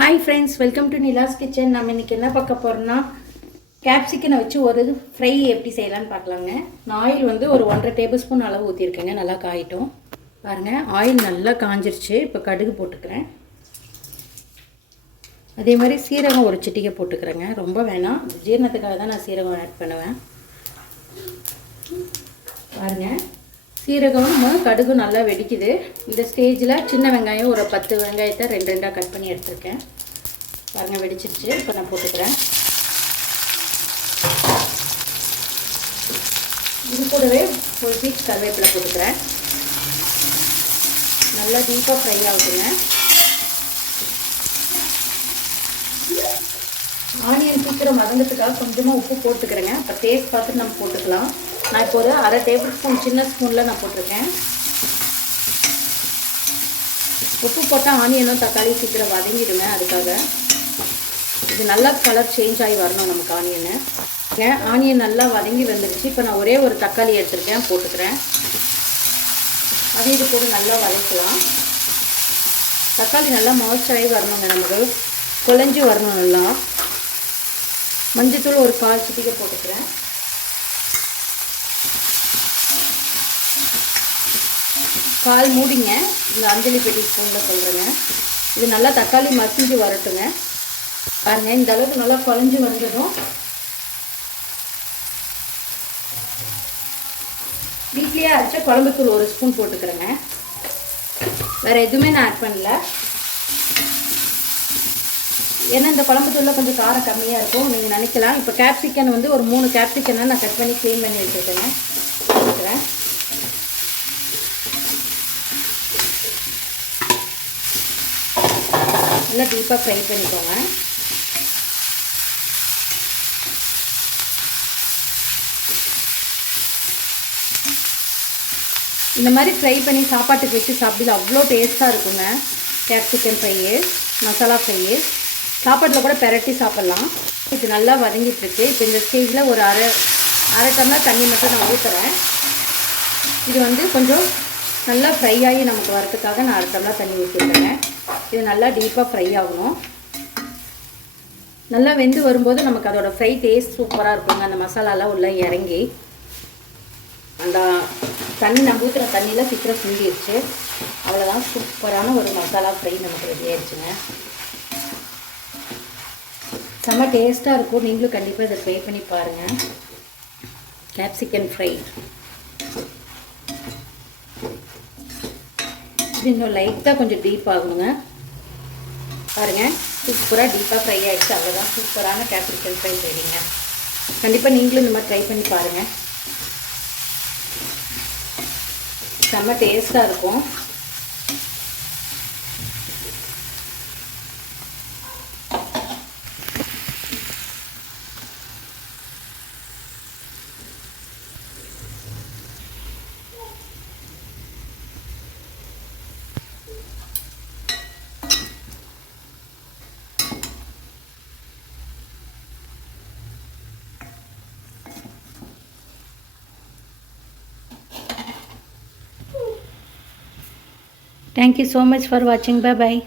Hi friends, welcome to Nila's kitchen. நம்ம இன்றைக்கி என்ன பார்க்க போகிறோம்னா, கேப்சிக்கனை வச்சு ஒரு ஃப்ரை எப்படி செய்யலான்னு பார்க்கலாங்க. நான் ஆயில் வந்து ஒரு 1.5 டேபிள் ஸ்பூன் அளவு ஊற்றிருக்கேங்க. நல்லா காயிட்டும் பாருங்கள். ஆயில் நல்லா காஞ்சிருச்சு. இப்போ கடுகு போட்டுக்கிறேன். அதே மாதிரி சீரகம் ஒரு சிட்டிகை போட்டுக்கிறேங்க. ரொம்ப வேணாம், ஜீரணத்துக்காக தான் நான் சீரகம் ஆட் பண்ணுவேன். பாருங்கள், சீரகம் கடுகு நல்லா வெடிக்குது. இந்த ஸ்டேஜில் சின்ன வெங்காயம் ஒரு 10 வெங்காயத்தை 2 கட் பண்ணி எடுத்துருக்கேன். பாருங்கள், வெடிச்சிருச்சு. இப்போ நான் போட்டுக்கிறேன். இது கூடவே ஒரு பீச் கருவேப்பிலை போட்டுக்கிறேன். நல்லா டீப்பாக ஃப்ரை ஆகுதுங்க. ஆனியன் சீக்கிரம் வதங்கிறதுக்காக கொஞ்சமாக உப்பு போட்டுக்கிறேங்க. இப்போ டேஸ்ட் பார்த்துட்டு நம்ம போட்டுக்கலாம். நான் இப்போ ஒரு 1/2 டேபிள் ஸ்பூன் சின்ன ஸ்பூனில் நான் போட்டிருக்கேன். உப்பு போட்டால் ஆனியனும் தக்காளி சீக்கிரம் வதங்கிடுங்க. அதுக்காக இது நல்லா கலர் சேஞ்ச் ஆகி வரணும் நமக்கு ஆனியனு. ஆனியன் நல்லா வதங்கி வந்துடுச்சு. இப்போ நான் ஒரே ஒரு தக்காளி எடுத்துருக்கேன், போட்டுக்கிறேன். அது இது கூட நல்லா வதக்கலாம். தக்காளி நல்லா மாய்ஸ்சர் ஆகி வரணுங்க, நமக்கு குழஞ்சி வரணும் நல்லா. மஞ்சத்தூள் ஒரு 1/4 சிட்டிகை போட்டுக்கிறேன். கால் மூடிங்க, இந்த அஞ்சலி பெட்டி ஸ்பூனில் சொல்கிறேங்க. இது நல்லா தக்காளி மசிஞ்சு வரட்டுங்க. பாருங்கள், இந்த அளவுக்கு நல்லா குழஞ்சி வந்ததும் வீட்லேயே அரைச்ச குழம்புத்தூள் ஒரு ஸ்பூன் போட்டுக்கிறேங்க. வேறு எதுவுமே நான் ஆட் பண்ணல. ஏன்னா இந்த குழம்புத்தூளில் கொஞ்சம் காரம் கம்மியாக இருக்கும் நீங்கள் நினைக்கலாம். இப்போ கேப்சிக்கன் வந்து ஒரு 3 கேப்சிக்கனை நான் கட் பண்ணி க்ளீன் பண்ணி வச்சுருக்கேங்க. போட்டுக்கிறேன். நல்லா டீப்பாக ஃப்ரை பண்ணிக்கோங்க. இந்த மாதிரி ஃப்ரை பண்ணி சாப்பாட்டுக்கு வச்சு சாப்பிட்டு அவ்வளோ டேஸ்ட்டாக இருக்குங்க. கேப்சிக்கன் ஃப்ரையு, மசாலா ஃப்ரையு சாப்பாட்டில் கூட பெரட்டி சாப்பிட்லாம். இது நல்லா வதங்கிட்டுருக்கு. இப்போ இந்த ஸ்டேஜில் ஒரு அரை டம்ளர் தண்ணி மட்டும் நான் ஊற்றுறேன். இது வந்து கொஞ்சம் நல்லா ஃப்ரை ஆகி நமக்கு வரதுக்காக நான் 1/2 டம்ளர் தண்ணி ஊற்றிருக்கேங்க. இது நல்லா டீப்பாக ஃப்ரை ஆகணும். நல்லா வெந்து வரும்போது நமக்கு அதோடய ஃப்ரை டேஸ்ட் சூப்பராக இருக்குங்க. அந்த மசாலாலாம் உள்ளே இறங்கி அந்த தண்ணி நம்ம ஊற்றுற தண்ணியில் சீக்கிரம் சுண்டிடுச்சு. அவ்வளோதான், சூப்பரான ஒரு மசாலா ஃப்ரை நமக்கு ரெடி ஆயிடுச்சுங்க. செம்ம டேஸ்ட்டாக இருக்கும். நீங்களும் கண்டிப்பாக இதை ட்ரை பண்ணி பாருங்கள். கேப்சிக்கன் ஃப்ரை இது இன்னும் லைட்டாக கொஞ்சம் டீப் ஆகணுங்க. பாருங்கள், சூப்பராக டீப்பாக ஃப்ரை ஆகிடுச்சு. அவ்வளோதான், சூப்பரான கேப்சிக்கன் ஃப்ரை ரெடிங்க. கண்டிப்பாக நீங்களும் இந்த மாதிரி ட்ரை பண்ணி பாருங்கள். செம்ம டேஸ்ட்டாக இருக்கும். Thank you so much for watching. Bye bye.